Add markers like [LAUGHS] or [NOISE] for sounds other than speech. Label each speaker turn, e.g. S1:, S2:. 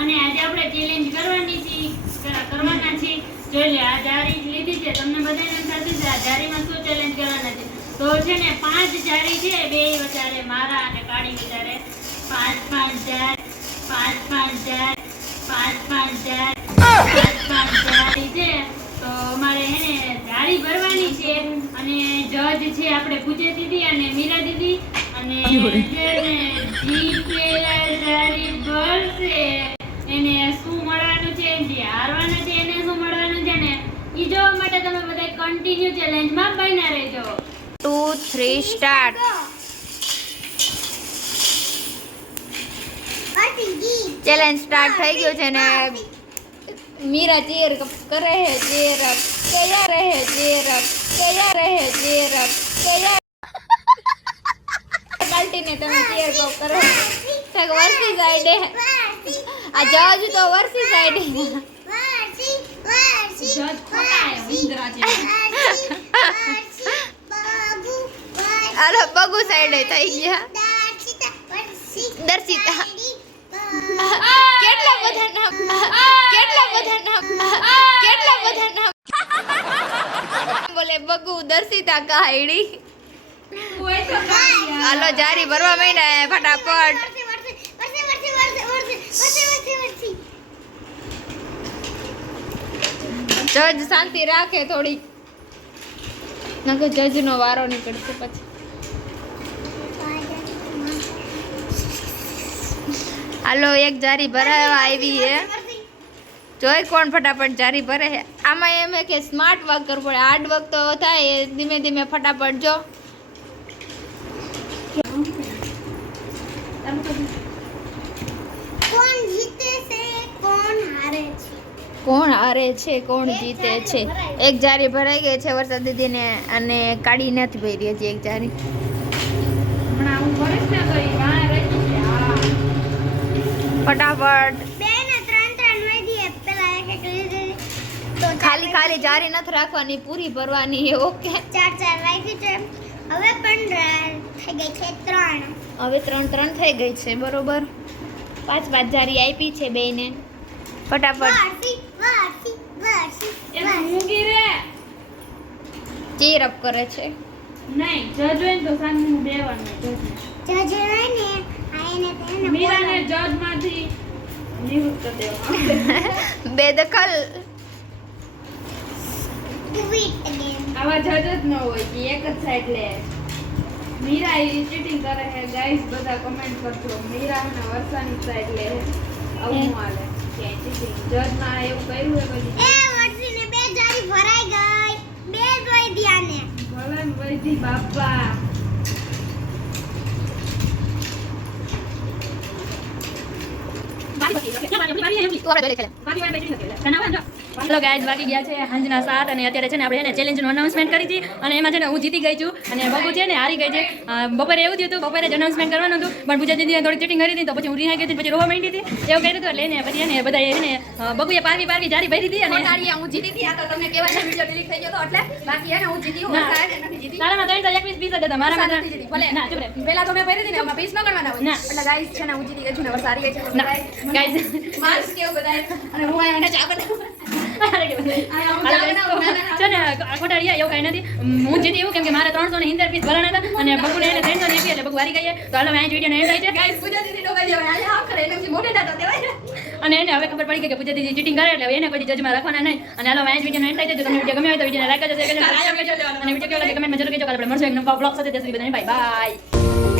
S1: Challenge કરવાની છે કરવાના છે. જોઈ લે આ જારી લીધી છે. તમને બધાને સાથે છે આ જારીમાં શું ચેલેન્જ કરવાના છે? તો છે ને પાંચ જારી છે. બે વચારે મારા અને કાળી વચારે પાંચ પાંચ જાર પાંચ પાંચ જાર પાંચ પાંચ જાર પાંચ પાંચ જારી છે. તો અમારે હે ને જારી ભરવાની છે. અને જજ છે આપણે પૂજે દીદી અને મીરા દીદી. અને જીતેલા જારી ભરશે એને શું મળવાનું છે જે હારવાના છે એને શું મળવાનું છે ને ઈ જોવા માટે તમે બધા કન્ટિન્યુ ચેલેન્જમાં બન્યા રહેજો.
S2: Two three start challenge start થઈ ગયું છે ને મીરા ચેર કરે હે ચેર કયા રહે ચેર કયા રહે ચેર કયા પાલટીને તમે ચેર કો કરો. તો વર્સી સાઈડે આ જજ તો વર્સી સાઈડે
S1: જજ ખોટા હે, વિંદરા છે.
S2: સાઈડે થઈ ગયા દર્શિતા. કેટલા બધા નામ? કેટલા બધા નામ? કેટલા બધા નામ? બોલે, બગુ, દર્શિતા કાયડી. હાલો, જારી ભરવા માંડ્યા ફટાફટ. જજ શાંતિ રાખે થોડી નકર જજ નો વારો નીકળશે પછી. હાલો એક જારી ભરાવા આવી હે. જોઈ કોણ ફટાફટ જારી ભરે છે આમાં એમ કે સ્માર્ટ વર્ક કરવું પડે. હાર્ડ વર્ક તો થાય એ ધીમે ધીમે ફટાફટ જો. કોણ હારે છે? કોણ જીતે છે? એક જારી ભરાઈ ગઈ છે વરસાદ દીદીને અને કાઢી નથી ભરી હજી એક જારી.
S1: હમણાં હું ભરીશ ને તો એ વાં રહી છે હા.
S2: ફટાફટ. ખાલી ખાલી જારી નથી રાખવાની પૂરી ભરવાની ઓકે.
S3: ચાર ચાર વાગી છે. હવે પણ થઈ ગઈ છે ત્રણ.
S2: હવે ત્રણ ત્રણ થઈ ગઈ છે બરોબર. પાંચ પાંચ જારી આપી છે બેને ફટાફટ. ચીર અપ કરે છે.
S1: નહીં જજો હોય ને તો સામે બેવાનું જજો
S3: જજો ને.
S1: મીરાને જજમાંથી નિવૃત્ત કરી દેવામાં
S2: બે દખલ
S3: ટ્વીટ અગેન
S1: આવા જજ જ ન હોય કે એક જ સાઈડ લે. મીરા એ ચીટિંગ કરે છે. ગાઈસ બધા કમેન્ટ કરજો. મીરા અને વર્ષાની સાઈડ લે આવું હાલે. કે ચીટિંગ જજ એવું કર્યું હે કોઈ
S3: એ વર્ષીને બે જારી ભરાઈ ગઈ. બે ગઈ ધ્યાને
S1: ભલે ને વૈધી બાપા.
S4: હેલો ગાઈઝ બાકી ગયા છે સાંજના સાત અને અત્યારે છે ને આપણે એને ચેલેન્જનું અનાઉન્સમેન્ટ કરી હતી અને એમાં છે ને હું જીતી ગઈ છું અને બબુ છે ને હારી ગઈ છે. બપોરે એવું થયું હતું બપોરે જ અનાઉન્સમેન્ટ કરવાનું હતું પણ પૂજા દીદીને થોડી ચીટિંગ કરી હતી તો પછી હું રિહાઈ ગઈ હતી પછી રોવા માંડી હતી. એવું કર્યું હતું એટલે એને પછી એને બધા એને બબુએ પારવી પારવી જારી ભરી હતી અને
S2: હું જીતી હતી આ તો તમને કહેવાય વિડિયો ડિલીટ થઈ ગયો તો એટલે બાકી એને હું જીતી હું નથી જીતી.
S4: તારામાં ત્રણ એકવીસ પીસ હતા મારામાં.
S2: ભલે.
S4: ના ચૂપ
S2: તો મેં ભરી હતી ને એમાં પીસ ન ગણવાના હોય. એટલે ગાઈસ છે ને હું જીતી ગઈ છું ને વરસાદ ગઈ છે.
S4: ગાઈઝ
S2: માર્ક્સ કેવું બધાય અને હું આયા એને ચા બનાવું.
S4: મારે ત્રણસો ને હિંદર પીસ ભરાણા હતા અને [LAUGHS] બબુને એને ત્રણસો ને એટલે તો હાલો વીડિયો એન્ડ થાય છે. અને એને હવે ખબર પડી કે પૂજા દીદી ચીટિંગ કરે એટલે એને કોઈ જજમાં રાખવાના નહીં. અને હાલો મેં વીડિયો એન્ડ થાય છે. તમને વીડિયો ગમે હોય તો વીડિયો લાઈક કરજો અને વીડિયો કેવો લાગે કમેન્ટમાં જરૂર કહેજો આપણે મળશું એક નવા બ્લોગ સાથે. ત્યાં સુધી બધાને બાય બાય